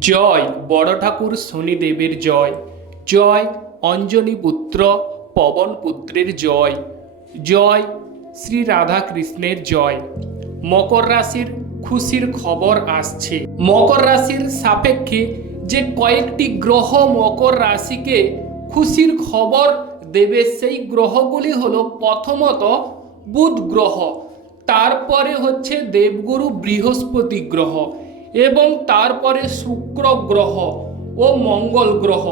জয় বড় ঠাকুর শনিদেবের জয় জয় অঞ্জনী পুত্র পবন পুত্রের জয় জয় শ্রী রাধা কৃষ্ণের জয়। মকর রাশির খুশির খবর আসছে। মকর রাশির সাপেক্ষে যে কয়েকটি গ্রহ মকর রাশিকে খুশির খবর দেবে, সেই গ্রহগুলি হলো প্রথমত বুধ গ্রহ, তারপরে হচ্ছে দেবগুরু বৃহস্পতি গ্রহ। এবং তারপরে শুক্র গ্রহ ও মঙ্গল গ্রহ।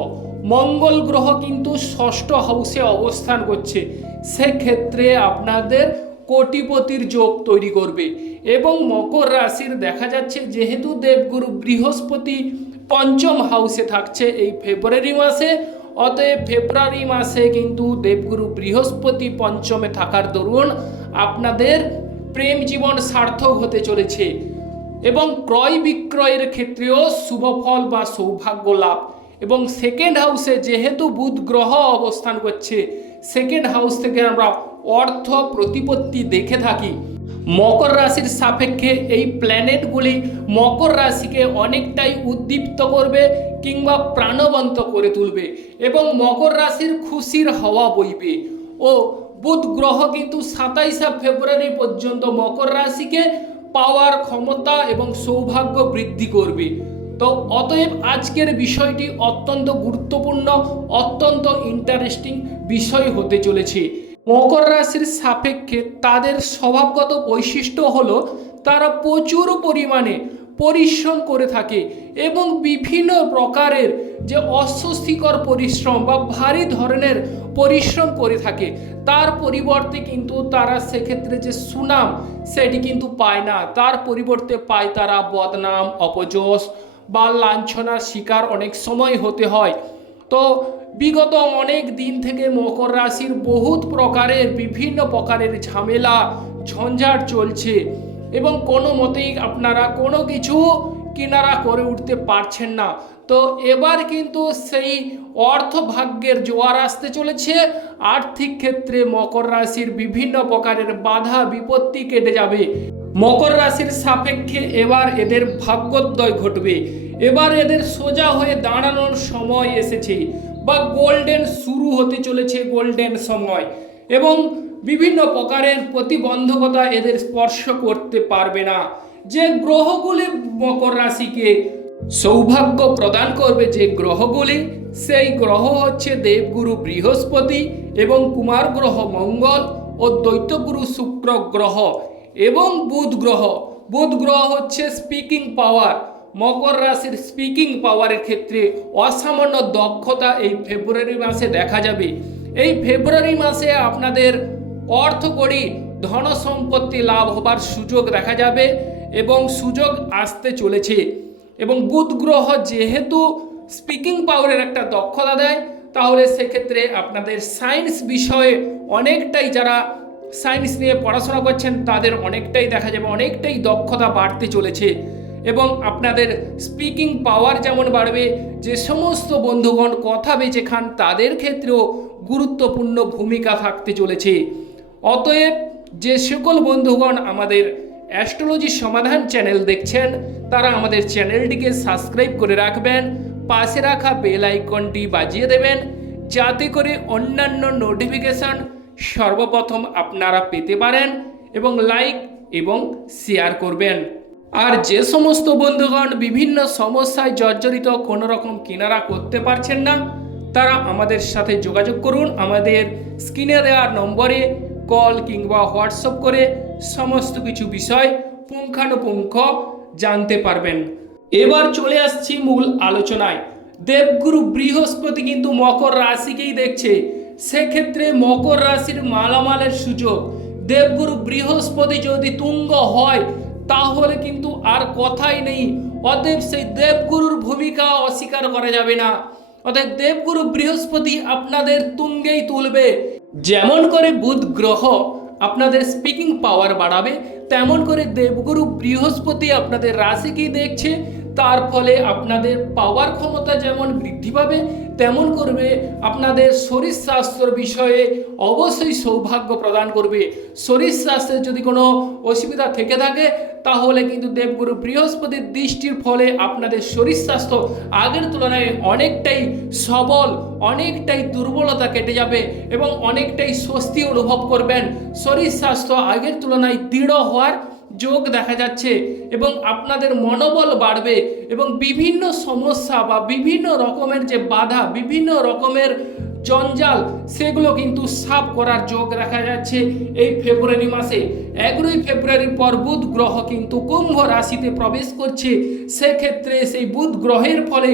মঙ্গল গ্রহ কিন্তু ষষ্ঠ হাউসে অবস্থান করছে। সেক্ষেত্রে আপনাদের কোটিপতির যোগ তৈরি করবে এবং মকর রাশির দেখা যাচ্ছে যেহেতু দেবগুরু বৃহস্পতি পঞ্চম হাউসে থাকছে এই ফেব্রুয়ারি মাসে, অতএব ফেব্রুয়ারি মাসে কিন্তু দেবগুরু বৃহস্পতি পঞ্চমে থাকার দরুন আপনাদের প্রেম জীবন সার্থক হতে চলেছে। এবং ক্রয় বিক্রয়ের ক্ষেত্রেও শুভ ফল বা সৌভাগ্য লাভ। এবং সেকেন্ড হাউসে যেহেতু বুধ গ্রহ অবস্থান করছে সেকেন্ড হাউস থেকে আমরা অর্থ প্রতিপত্তি দেখে থাকি। মকর রাশির সাপেক্ষে এই প্ল্যানেটগুলি মকর রাশিকে অনেকটাই উদ্দীপ্ত করবে কিংবা প্রাণবন্ত করে তুলবে এবং মকর রাশির খুশির হাওয়া বইবে। ও বুধ গ্রহ কিন্তু সাতাইশে ফেব্রুয়ারি পর্যন্ত মকর রাশিকে পাওয়ার ক্ষমতা এবং সৌভাগ্য বৃদ্ধি করবে। তো অতএব আজকের বিষয়টি অত্যন্ত গুরুত্বপূর্ণ, অত্যন্ত ইন্টারেস্টিং বিষয় হতে চলেছে। মকর রাশির সাপেক্ষে তাদের স্বভাবগত বৈশিষ্ট্য হলো তারা প্রচুর পরিমাণে পরিশ্রম করে থাকে এবং বিভিন্ন প্রকারের যে অস্বস্তিকর পরিশ্রম বা ভারী ধরনের পরিশ্রম করে থাকে, তার পরিবর্তে কিন্তু তারা সেক্ষেত্রে যে সুনাম, সেটি কিন্তু পায় না। তার পরিবর্তে পায় তারা বদনাম, অপযশ বা লাঞ্ছনার শিকার অনেক সময় হতে হয়। তো বিগত অনেক দিন থেকে মকর রাশির বহুত প্রকারের, বিভিন্ন প্রকারের ঝামেলা, ঝঞ্ঝাট চলছে এবং কোনো মতেই আপনারা কোনো কিছু কিনারা করে উঠতে পারছেন না। তো এবার কিন্তু সেই অর্থ ভাগ্যের জোয়ার আসতে চলেছে। আর্থিক ক্ষেত্রে মকর রাশির বিভিন্ন প্রকারের বাধা, বিপত্তি কেটে যাবে। মকর রাশির সাপেক্ষে এবার এদের ভাগ্যোদয় ঘটবে। এবার এদের সোজা হয়ে দাঁড়ানোর সময় এসেছে বা গোল্ডেন শুরু হতে চলেছে গোল্ডেন সময় এবং বিভিন্ন প্রকারের প্রতিবন্ধকতা এদের স্পর্শ করতে পারবে না। যে গ্রহগুলি মকর রাশিকে সৌভাগ্য প্রদান করবে, যে গ্রহগুলি, সেই গ্রহ হচ্ছে দেবগুরু বৃহস্পতি এবং কুমার গ্রহ মঙ্গল ও দৈত্যগুরু শুক্র গ্রহ এবং বুধ গ্রহ। বুধ গ্রহ হচ্ছে স্পিকিং পাওয়ার মকর রাশির স্পিকিং পাওয়ারের ক্ষেত্রে অসামান্য দক্ষতা এই ফেব্রুয়ারি মাসে দেখা যাবে। এই ফেব্রুয়ারি মাসে আপনাদের অর্থ করি ধন সম্পত্তি লাভ হবার সুযোগ দেখা যাবে এবং সুযোগ আসতে চলেছে। এবং বুধ গ্রহ যেহেতু স্পিকিং পাওয়ারের একটা দক্ষতা দেয়, তাহলে সেক্ষেত্রে আপনাদের সায়েন্স বিষয়ে অনেকটাই যারা সায়েন্স নিয়ে পড়াশোনা করছেন, তাদের অনেকটাই দেখা যাবে, অনেকটাই দক্ষতা বাড়তে চলেছে। এবং আপনাদের স্পিকিং পাওয়ার যেমন বাড়বে, যে সমস্ত বন্ধুগণ কথা বেঁচে খান, তাদের ক্ষেত্রেও গুরুত্বপূর্ণ ভূমিকা থাকতে চলেছে। অতএব যে সকল বন্ধুগণ আমাদের অ্যাস্ট্রোলজি সমাধান চ্যানেল দেখছেন, তারা আমাদের চ্যানেলটিকে সাবস্ক্রাইব করে রাখবেন, পাশে রাখা বেল আইকনটি বাজিয়ে দেবেন, যাতে করে অন্যান্য নোটিফিকেশন সর্বপ্রথম আপনারা পেতে পারেন এবং লাইক এবং শেয়ার করবেন। আর যে সমস্ত বন্ধুগণ বিভিন্ন সমস্যায় জর্জরিত কোনো রকম কিনারা করতে পারছেন না, তারা আমাদের সাথে যোগাযোগ করুন। আমাদের স্ক্রিনে দেওয়ার নম্বরে কল কিংবা হোয়াটসঅ্যাপ করে সমস্ত কিছু বিষয় পুঙ্খানুপুঙ্খ জানতে পারবেন। এবার চলে আসছি মূল আলোচনায়। দেবগুরু বৃহস্পতি কিন্তু মকর রাশিকেই দেখছে। সেক্ষেত্রে মকর রাশির মালামালের সুযোগ। দেবগুরু বৃহস্পতি যদি তুঙ্গ হয়, তাহলে কিন্তু আর কথাই নেই। অতএব সেই দেবগুরুর ভূমিকা অস্বীকার করা যাবে না। অতএব দেবগুরু বৃহস্পতি আপনাদের তুঙ্গেই তুলবে। যেমন করে বুধ গ্রহ আপনাদের স্পিকিং পাওয়ার বাড়াবে। তেমন করে দেবগুরু বৃহস্পতি আপনাদের রাশিকেই দেখছে। তার ফলে আপনাদের পাওয়ার ক্ষমতা যেমন বৃদ্ধি পাবে, তেমন করবে আপনাদের শরীর স্বাস্থ্যর বিষয়ে অবশ্যই সৌভাগ্য প্রদান করবে। শরীর স্বাস্থ্যের যদি কোনো অসুবিধা থেকে থাকে তাহলে কিন্তু দেবগুরু বৃহস্পতির দৃষ্টির ফলে আপনাদের শরীর স্বাস্থ্য আগের তুলনায় অনেকটাই সবল, অনেকটাই দুর্বলতা কেটে যাবে এবং অনেকটাই স্বস্তি অনুভব করবেন। শরীর স্বাস্থ্য আগের তুলনায় দৃঢ় হওয়ার যোগ দেখা যাচ্ছে এবং আপনাদের মনোবল বাড়বে এবং বিভিন্ন সমস্যা বা বিভিন্ন রকমের যে বাধা, বিভিন্ন রকমের জঞ্জাল, সেগুলো কিন্তু সাফ করার যোগ দেখা যাচ্ছে এই ফেব্রুয়ারি মাসে। এগারোই ফেব্রুয়ারির পর বুধ গ্রহ কিন্তু কুম্ভ রাশিতে প্রবেশ করছে। সেক্ষেত্রে সেই বুধ গ্রহের ফলে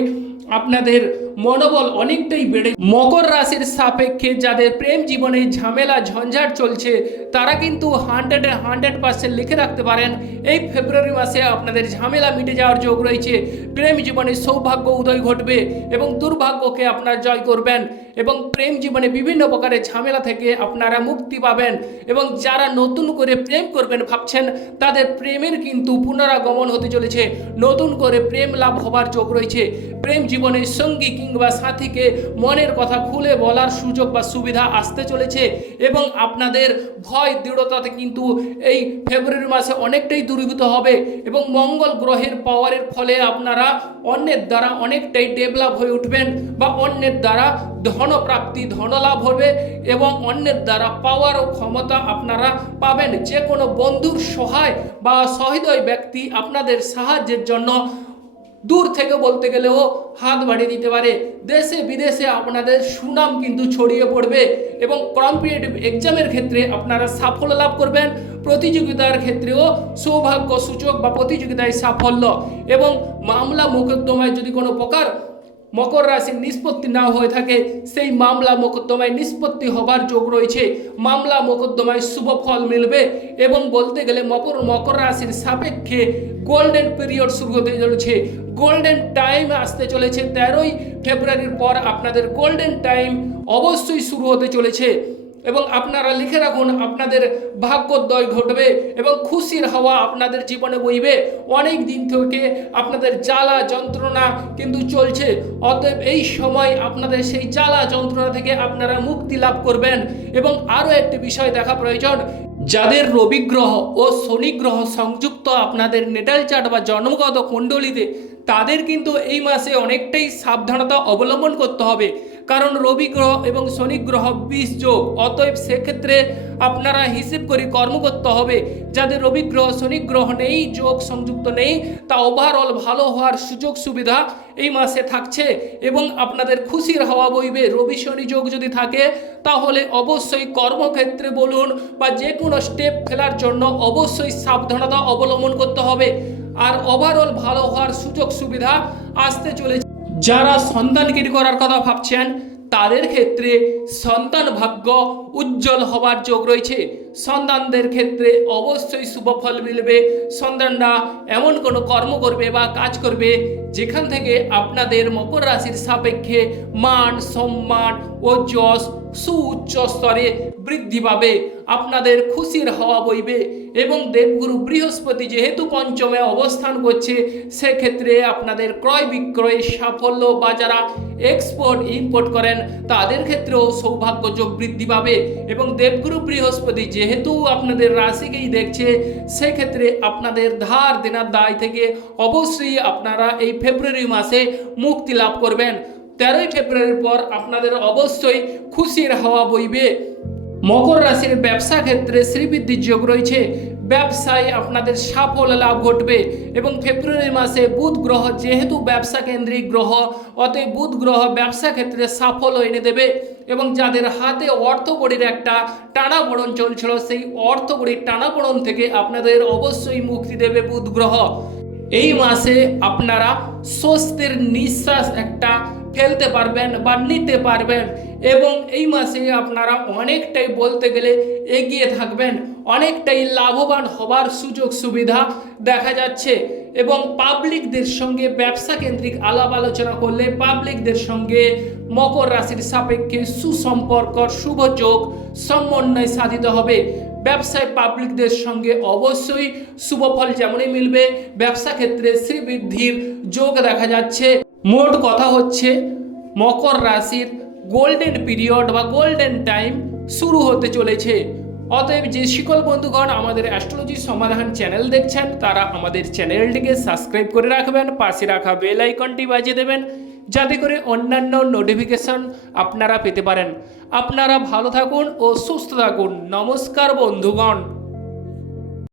আপনাদের মনোবল অনেকটাই বেড়ে মকর রাশির সাপেক্ষে যাদের প্রেম জীবনে ঝামেলা, ঝঞ্ঝাট চলছে তারা কিন্তু হান্ড্রেডে হান্ড্রেড পার্সেন্ট লিখে রাখতে পারেন। এই ফেব্রুয়ারি মাসে আপনাদের ঝামেলা মিটে যাওয়ার যোগ রয়েছে। প্রেম জীবনে সৌভাগ্য উদয় ঘটবে এবং দুর্ভাগ্যকে আপনারা জয় করবেন এবং প্রেম জীবনে বিভিন্ন প্রকারের ঝামেলা থেকে আপনারা মুক্তি পাবেন এবং যারা নতুন করে প্রেম করবেন ভাবছেন, তাদের প্রেমের কিন্তু পুনরাগমন হতে চলেছে। নতুন করে প্রেম লাভ হবার যোগ রয়েছে। প্রেম জীবনে সঙ্গী কিংবা সাথীকে মনের কথা খুলে বলার সুযোগ বা সুবিধা আসতে চলেছে এবং আপনাদের দৃঢ়তাতে, কিন্তু এই ফেব্রুয়ারি মাসে অনেকটাই দূরীভূত হবে এবং মঙ্গল গ্রহের পাওয়ারের ফলে আপনারা অন্যের দ্বারা অনেকটাই ডেভেলপ হয়ে উঠবেন বা অন্যের দ্বারা ধনপ্রাপ্তি ধনলাভ হবে এবং অন্যের দ্বারা পাওয়ার ও ক্ষমতা আপনারা পাবেন। যে কোনো বন্ধুর সহায় বা সহৃদয় ব্যক্তি আপনাদের সাহায্যের জন্য দূর থেকে বলতে গেলেও হাত বাড়িয়ে দিতে পারে। দেশে বিদেশে আপনাদের সুনাম কিন্তু ছড়িয়ে পড়বে এবং কম্পিটিটিভ এক্সামের ক্ষেত্রে আপনারা সাফল্য লাভ করবেন। প্রতিযোগিতার ক্ষেত্রেও সৌভাগ্য সূচক বা প্রতিযোগিতায় সাফল্য এবং মামলা মোকদ্দমায় যদি কোনো প্রকার মকর রাশির নিষ্পত্তি না হয়ে থাকে, সেই মামলা মোকদ্দমায় নিষ্পত্তি হবার যোগ রয়েছে। মামলা মোকদ্দমায় শুভ ফল মিলবে এবং বলতে গেলে মকর মকর রাশির সাপেক্ষে গোল্ডেন পিরিয়ড শুরু হতে চলেছে। গোল্ডেন টাইম আসতে চলেছে তেরোই ফেব্রুয়ারির পর আপনাদের গোল্ডেন টাইম অবশ্যই শুরু হতে চলেছে। এবং আপনারা লিখে রাখুন, আপনাদের ভাগ্যোদয় ঘটবে এবং খুশির হাওয়া আপনাদের জীবনে বইবে। অনেক দিন থেকে আপনাদের জ্বালা যন্ত্রণা কিন্তু চলছে। অতএব এই সময় আপনাদের সেই জ্বালা যন্ত্রণা থেকে আপনারা মুক্তি লাভ করবেন। এবং আরও একটি বিষয় দেখা প্রয়োজন, যাদের রবি গ্রহ ও শনি গ্রহ সংযুক্ত আপনাদের নেটাল চার্ট বা জন্মগত কুণ্ডলিতে, তাদের কিন্তু এই মাসে অনেকটাই সাবধানতা অবলম্বন করতে হবে। কারণ রবি গ্রহ এবং শনি গ্রহ বিষ যোগ। অতএব সেক্ষেত্রে আপনারা হিসেব করে কর্ম করতে হবে। যাদের রবি গ্রহ, শনি গ্রহ নেই, যোগ সংযুক্ত নেই, তা ওভারঅল ভালো হওয়ার সুযোগ সুবিধা এই মাসে থাকছে এবং আপনাদের খুশির হওয়া বইবে। রবি শনি যোগ যদি থাকে, তাহলে অবশ্যই কর্মক্ষেত্রে বলুন বা যে কোনো স্টেপ ফেলার জন্য অবশ্যই সাবধানতা অবলম্বন করতে হবে। আর ওভারঅল ভালো হওয়ার সুযোগ সুবিধা আসতে চলেছে। যারা সন্তান সন্তানগিরি করার কথা ভাবছেন, তাদের ক্ষেত্রে সন্তান ভাগ্য উজ্জ্বল হবার যোগ রয়েছে। সন্তানদের ক্ষেত্রে অবশ্যই শুভ ফল মিলবে। সন্তানরা এমন কোনো কর্ম করবে বা কাজ করবে যেখান থেকে আপনাদের মকর রাশির সাপেক্ষে মান, সম্মান ও যশ সুউচ্চ স্তরে বৃদ্ধি পাবে, আপনাদের খুশির হাওয়া বইবে এবং দেবগুরু বৃহস্পতি যেহেতু পঞ্চমে অবস্থান করছে, সেক্ষেত্রে আপনাদের ক্রয় বিক্রয়ে সাফল্য বা যারা এক্সপোর্ট ইম্পোর্ট করেন, তাদের ক্ষেত্রেও সৌভাগ্যযোগ বৃদ্ধি পাবে এবং দেবগুরু বৃহস্পতি যেহেতু আপনাদের রাশিকেই দেখছে, সেক্ষেত্রে আপনাদের ধার দেনার দায় থেকে অবশ্যই আপনারা এই ফেব্রুয়ারি মাসে মুক্তি লাভ করবেন। তেরোই ফেব্রুয়ারির পর আপনাদের অবশ্যই খুশির হাওয়া বইবে। মকর রাশির ব্যবসা ক্ষেত্রে শ্রীবৃদ্ধির যোগ রয়েছে। ব্যবসায় আপনাদের সাফল্য লাভ ঘটবে এবং ফেব্রুয়ারি মাসে বুধ গ্রহ যেহেতু ব্যবসা কেন্দ্রিক গ্রহ, অতএব বুধ গ্রহ ব্যবসা ক্ষেত্রে সাফল্য এনে দেবে এবং যাদের হাতে অর্থকড়ির একটা টানাপোড়ন চলছিল, সেই অর্থকড়ির টানাপোড়ন থেকে আপনাদের অবশ্যই মুক্তি দেবে বুধ গ্রহ। এই মাসে আপনারা স্বস্তির নিঃশ্বাস একটা ফেলতে পারবেন বা নিতে পারবেন। এবং এই মাসে আপনারা অনেকটাই বলতে গেলে এগিয়ে থাকবেন। অনেকটাই লাভবান হবার সুযোগ সুবিধা দেখা যাচ্ছে। এবং পাবলিকদের সঙ্গে ব্যবসা কেন্দ্রিক আলাপ আলোচনা করলে পাবলিকদের সঙ্গে মকর রাশির সাপেক্ষে সুসম্পর্ক, শুভ যোগ সমন্বয় সাধিত হবে। ব্যবসায় পাবলিকদের সঙ্গে অবশ্যই শুভ ফল যেমনই মিলবে, ব্যবসা ক্ষেত্রে শ্রীবৃদ্ধির যোগ দেখা যাচ্ছে। মোট কথা হচ্ছে, মকর রাশির গোল্ডেন পিরিয়ড বা গোল্ডেন টাইম শুরু হতে চলেছে। অতএব যে সকল বন্ধুগণ আমাদের অ্যাস্ট্রোলজি সমাধান চ্যানেল দেখছেন, তারা আমাদের চ্যানেলটিকে সাবস্ক্রাইব করে রাখবেন, পাশে রাখা বেল আইকনটি বাজিয়ে দেবেন, যাতে করে অন্যান্য নোটিফিকেশন আপনারা পেতে পারেন। আপনারা ভালো থাকুন ও সুস্থ থাকুন। নমস্কার বন্ধুগণ।